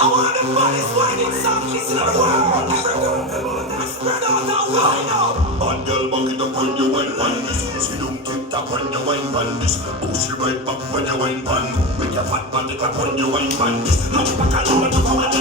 I want the baddest whining song listen to the world. Spread out and wine up. Bad girl bang it up when you wine pan this. See them tick tock when you wine pan this. Push it right back when you wine pan. With your fat body clap when you wine pan this. Match back and you want to go and